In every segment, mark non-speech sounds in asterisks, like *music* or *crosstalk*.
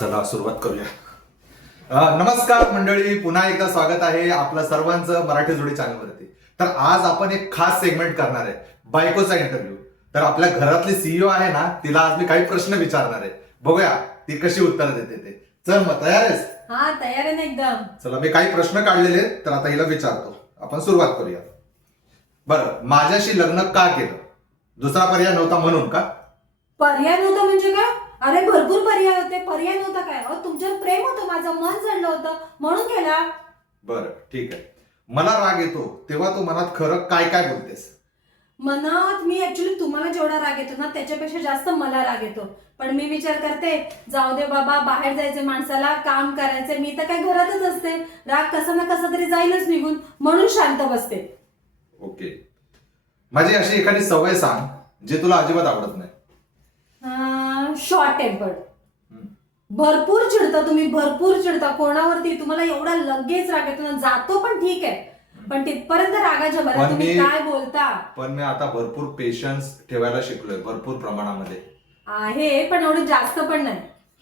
चला सुरुवात करूया. नमस्कार मंडळी पुन्हा एकदा स्वागत आहे आपलं सर्वांचं मराठी जोडी चॅनलवरती. तर आज आपण एक खास सेगमेंट करणार आहे बायकोचा इंटरव्ह्यू तर आपल्या घरातली सीईओ आहे ना तिला आज मी काही प्रश्न विचारणार आहे. बघूया ती कशी उत्तर देते ते. चल मग तयार आहेस? हा तयार आहे ना एकदम. चला मी काही प्रश्न काढलेले आहेत, तर आता हिला विचारतो. आपण सुरुवात करूया. बरं माझ्याशी लग्न का केलं? दुसरा पर्याय नव्हता म्हणून का? पर्याय नव्हता म्हणजे काय? अरे भरपूर पर्याय होते. पर्याय नव्हता काय अहो तुमच्यावर प्रेम होतं माझं मन चढलं होतं. म्हणून केला. बरं ठीक आहे. मला राग येतो तेव्हा तू मनात खरं काय काय बोलतेस? मनात मी ऍक्च्युली तुम्हाला जेवढा राग येतो ना त्याच्यापेक्षा जास्त मला राग येतो. पण मी विचार करते जाऊ दे बाबा बाहेर जायचे माणसाला काम करायचे मी तर काय घरातच असते. राग कसा ना कसा तरी जाईलच निघून. म्हणून शांत बसते. ओके. माझी अशी एखादी सवय सांग जे तुला अजिबात आवडत नाही. Short tempered. भरपूर चिडता तुम्ही भरपूर चिडता. कोणावरती? तुम्हाला एवढा लगेच राग येतो ना जातो पण ठीक आहे. पण तिथपर्यंत रागाच्या भरात तुम्ही काय बोलता? पण मी आता भरपूर पेशन्स ठेवायला शिकलोय भरपूर प्रमाणामध्ये. आहे पण एवढं जास्त पण नाही.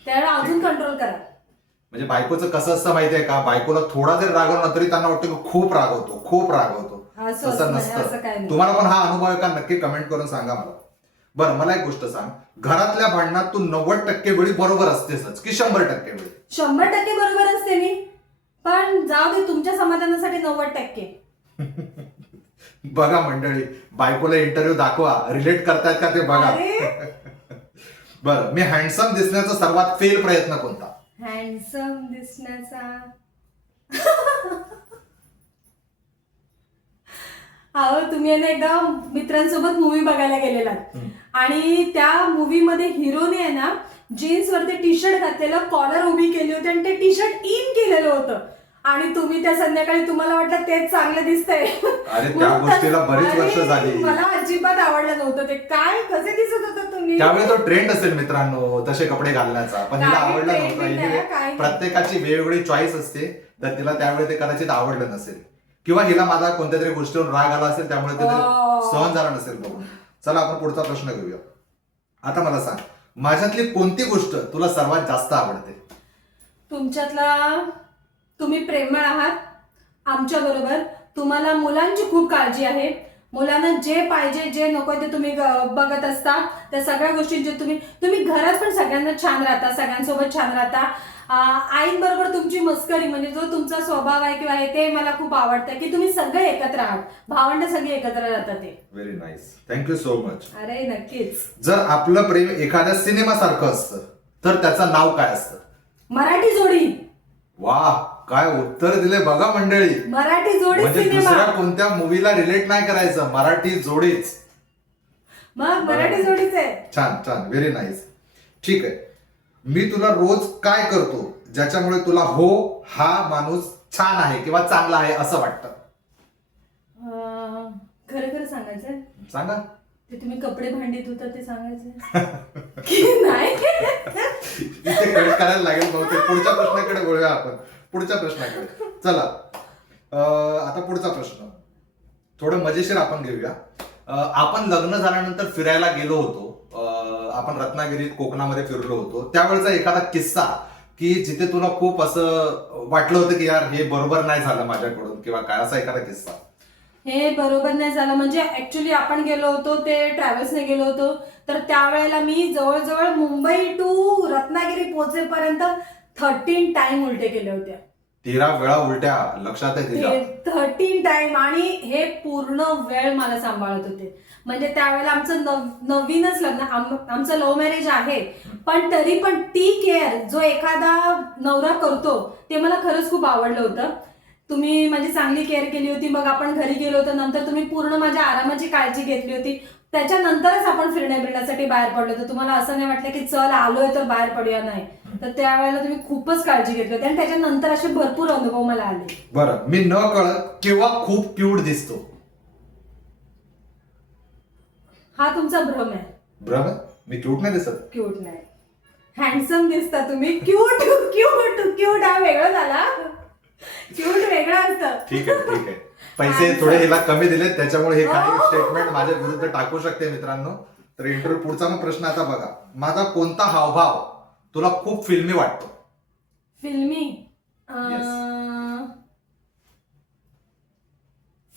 त्यावेळेला अजून कंट्रोल करा. म्हणजे बायकोचं कसं असतं माहितीये का? बायकोला थोडा जरी रागवला तरी त्यांना वाटतं की खूप राग होतो खूप राग होतो. असं नसतं. तुम्हाला पण हा अनुभव आहे का? नक्की कमेंट करून सांगा मला. बरं मला एक गोष्ट सांग. घरातल्या भांडणात तू नव्वद टक्के वेळी बरोबर असतेसच की शंभर टक्के वेळी? शंभर टक्के बरोबर असते मी. पण जाऊ दे तुमच्या समाधानासाठी नव्वद टक्के. *laughs* बघा मंडळी बायकोला इंटरव्ह्यू दाखवा. रिलेट करतायत का ते बघा. अरे! *laughs* बरं मी हँडसम दिसण्याचा सर्वात फेल प्रयत्न कोणता? हँडसम दिसण्याचा. *laughs* अहो तुम्ही आहे ना एकदा मित्रांसोबत मूवी बघायला गेलेला हम्म. आणि त्या मूवी मध्ये हिरोने आहे ना जीन्स वरती टी शर्ट घातलेलं कॉलर उभी केली होती आणि ते टी शर्ट इन केलेलं होतं. आणि तुम्ही त्या संध्याकाळी तुम्हाला वाटलं तेच चांगलं दिसतंय. अरे त्या गोष्टीला बरीच वर्ष झाली. मला अजिबात आवडलं नव्हतं ते. काय कसे दिसत होतं तुम्ही? त्यावेळी तो ट्रेंड असेल मित्रांनो तसे कपडे घालण्याचा. पण काही आवडला नव्हता. प्रत्येकाची वेगवेगळी चॉईस असते तर तिला त्यावेळी ते कदाचित आवडलं नसेल. किंवा हिला माझा कोणत्या तरी गोष्टीवर राग आला असेल त्यामुळे ते Oh. सहन झाला नसेल बघून. चला आपण पुढचा प्रश्न घेऊया. आता मला सांग माझ्यातली कोणती गोष्ट तुला सर्वात जास्त आवडते? तुमच्यातला तुम्ही प्रेमळ आहात आमच्या बरोबर. तुम्हाला मुलांची खूप काळजी आहे. मुलांना जे पाहिजे जे नको ते तुम्ही ग- बघत असता. त्या सगळ्या गोष्टींचे तुम्ही तुम्ही घरात पण सगळ्यांना छान राहता सगळ्यांसोबत छान राहता. आईंबरोबर तुमची मस्करी म्हणजे जो तुमचा स्वभाव आहे किंवा ते मला खूप आवडतं की तुम्ही सगळे एकत्र आहात. भावंड सगळे एकत्र राहतात ते. Very nice thank you so much अरे नक्कीच. जर आपलं प्रेम एखाद्या सिनेमासारखं असतं तर त्याचं नाव काय असतं? मराठी जोडी. वा काय उत्तर दिले बघा मंडळी. मराठी जोडी म्हणजे सिनेमा. कोणत्या मूवीला रिलेट नाही करायचं मराठी जोडीच. मग मराठी जोडीच आहे. छान छान. व्हेरी नाईस ठीक आहे. मी तुला रोज काय करतो ज्याच्यामुळे तुला हो हा माणूस छान आहे किंवा चांगला आहे असं वाटतं? खरं खरं सांगायचंय? सांगा. ते तुम्ही कपडे भांडीत होता ते सांगायचं *laughs* की नाही? इथे कट करायला लागेल बहुतेक. पुढच्या प्रश्नाकडे वळूया आपण. पुढच्या प्रश्नाकडे. चला. अं, आता पुढचा प्रश्न. थोडं मजेशीर आपण घेऊया. अं, आपण लग्न झाल्यानंतर फिरायला गेलो होतो. आपण रत्नागिरीत कोकणामध्ये फिरलो होतो. त्यावेळेचा एखादा किस्सा की जिथे तुला खूप असं वाटलं होतं की यार हे बरोबर नाही झालं माझ्याकडून किंवा काय? असा एखादा किस्सा. हे बरोबर नाही झालं. म्हणजे ऍक्च्युली आपण गेलो होतो ते ट्रॅव्हल्सने गेलो होतो. तर त्यावेळेला मी जवळजवळ मुंबई टू रत्नागिरी पोहोचेपर्यंत थर्टीन टाइम उलटे केले होते. तेरा वेळा उलट्या लक्षात आहे थर्टीन टाइम आणि हे पूर्ण वेळ मला सांभाळत होते. म्हणजे त्यावेळेला आमचं नव- नवीनच लग्न आम- आमचं लव्ह मॅरेज आहे. पण तरी पण ती केअर जो एखादा नवरा करतो ते मला खरंच खूप आवडलं होतं. तुम्ही माझी चांगली केअर केली होती मग आपण घरी गेलो होतो नंतर तुम्ही पूर्ण माझ्या आरामाची काळजी घेतली होती. त्याच्यानंतरच आपण फिरण्या बिरण्यासाठी बाहेर पडलो होतो. तुम्हाला असं नाही वाटलं की चल आलोय तर बाहेर पडूया? नाही. तर त्यावेळेला तुम्ही खूपच काळजी घेतली होती आणि त्याच्यानंतर असे भरपूर अनुभव मला आले. बरं मी न कळत किंवा खूप क्यूट दिसतो. हा तुमचा भ्रम आहे. बरोबर मी क्यूट नाही दिसत. क्यूट नाही. हँडसम दिसता तुम्ही. क्यूट क्यूट क्यूट हा वेगळा झाला. क्यूट वेगळं असतं. ठीक आहे ठीक आहे. पैसे थोडे हिला कमी दिलेत. त्याच्यामुळे हे काही. स्टेटमेंट माझ्या विरुद्ध टाकू शकते मित्रांनो. तर इंटरव्ह्यू पुढचा मग प्रश्न आता बघा. माझा कोणता हावभाव तुला खूप फिल्मी वाटतो? फिल्मी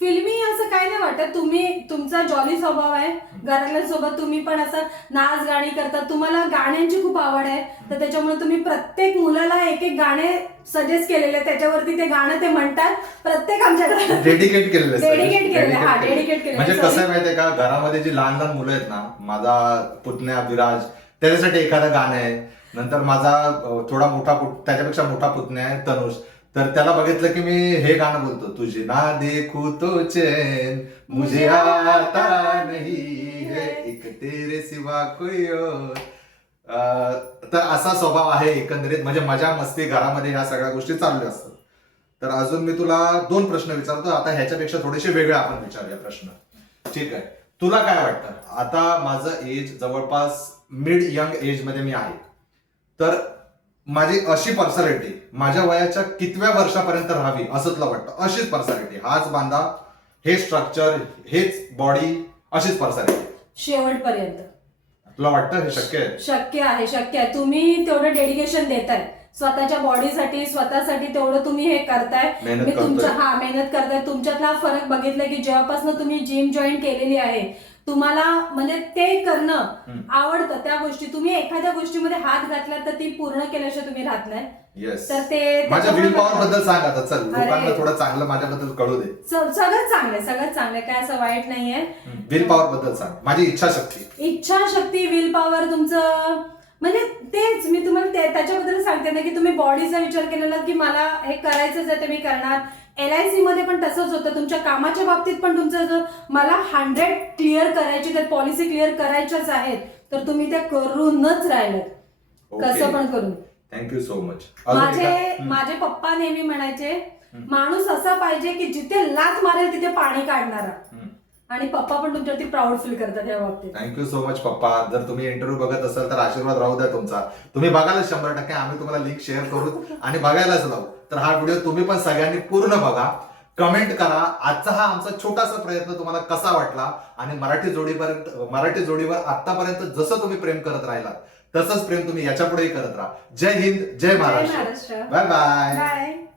फिल्मी असं काय नाही वाटत. तुम्ही तुमचा जॉली स्वभाव आहे. घरातल्यांसोबत तुम्ही पण असं नाच गाणी करतात तुम्हाला गाण्यांची खूप आवड आहे. तर त्याच्यामुळे तुम्ही प्रत्येक मुलाला एक एक गाणे सजेस्ट केलेले. त्याच्यावरती ते गाणं ते म्हणतात. प्रत्येक आमच्या घरात डेडिकेट केलेलं आहे सगळं. Dedicate केलेलं. आहे, हा, Dedicate केलेलं. dedicate. म्हणजे. कसं आहे माहितीये का? घरामध्ये जी लहान लहान मुलं आहेत ना माझा पुतण्या विराज त्याच्यासाठी एखादं गाणं आहे. नंतर माझा अं, थोडा मोठा पुत- त्याच्यापेक्षा मोठा पुतण्या आहे तनुष. तर त्याला बघितलं की मी हे गाणं बोलतो तुझे ना देखू तो चैन मुझे आता नहीं है एक तेरे सिवा कोई तर असा स्वभाव आहे एकंदरीत म्हणजे मजा मस्ती घरामध्ये ह्या सगळ्या गोष्टी चालल्या असतात. तर अजून मी तुला दोन प्रश्न विचारतो आता ह्याच्यापेक्षा थोडेसे वेगळे आपण विचारूया प्रश्न. ठीक आहे. तुला काय वाटतं? आता माझं एज जवळपास मिड यंग एजमध्ये मी आहे. तर माझी अशी पर्सनॅलिटी माझ्या वयाच्या कितव्या वर्षापर्यंत राहावी असं तुला वाटतं. अशीच पर्सनॅलिटी हाच बांधा हे स्ट्रक्चर हेच बॉडी अशीच पर्सनॅलिटी शेवटपर्यंत. तुला वाटतं हे शक्य आहे? शक्य आहे शक्य आहे. तुम्ही तेवढं डेडिकेशन देताय. स्वतःच्या बॉडीसाठी स्वतःसाठी तेवढं तुम्ही हे करताय. मेहनत मी तुमच्या करतोय. हा मेहनत करताय. तुमच्यातला फरक बघितला की जेव्हापासून तुम्ही जिम जॉईन केलेली आहे तुम्हाला म्हणजे ते करणं. आवडतं त्या गोष्टी. तुम्ही एखाद्या गोष्टीमध्ये हात घातला तर ती पूर्ण केल्याशिवाय तुम्ही राहत नाही. येस तर ते माझ्या त्याच्यामुळे विल पॉवर बद्दल सांग आता चल. लोकांना थोडं चांगलं माझ्याबद्दल कळू दे. स- सगळंच चांगलं आहे सगळंच चांगलं काय असं वाईट नाहीये. विल पॉवर बद्दल सांग. माझी इच्छाशक्ती. इच्छाशक्ती विल पॉवर तुमचं म्हणजे तेच मी तुम्हाला त्याच्याबद्दल सांगते ना की तुम्ही बॉडीचा विचार केलेला की मला हे करायचंच आहे ते मी करणार. एल आय सी मध्ये पण तसंच होतं. तुमच्या कामाच्या बाबतीत पण तुमचं जर मला हंड्रेड क्लिअर करायची तर पॉलिसी क्लिअर करायच्याच आहेत तर तुम्ही त्या करूनच राहिलं कसं पण करून. थँक्यू सो मच माझे माझे पप्पा नेहमी म्हणायचे माणूस असा पाहिजे की जिथे लात मारेल तिथे पाणी काढणारा. आणि पप्पा पण तुमच्यावरती प्राऊड फील करतात या बाबतीत. थँक्यू सो मच पप्पा. जर तुम्ही इंटरव्ह्यू बघत असाल तर आशीर्वाद राहू द्या तुमचा. तुम्ही बघायला शंभर टक्के आम्ही तुम्हाला लिंक शेअर करू. आणि बघायलाच लावू. तर हा व्हिडिओ तुम्ही पण सगळ्यांनी पूर्ण बघा. कमेंट करा. आजचा हा आमचा छोटासा प्रयत्न तुम्हाला कसा वाटला आणि मराठी जोडीपर्यंत मराठी जोडीवर आतापर्यंत जसं तुम्ही प्रेम करत राहिलात तसंच प्रेम तुम्ही याच्या पुढेही करत राहा. जय हिंद जय महाराष्ट्र. Bye bye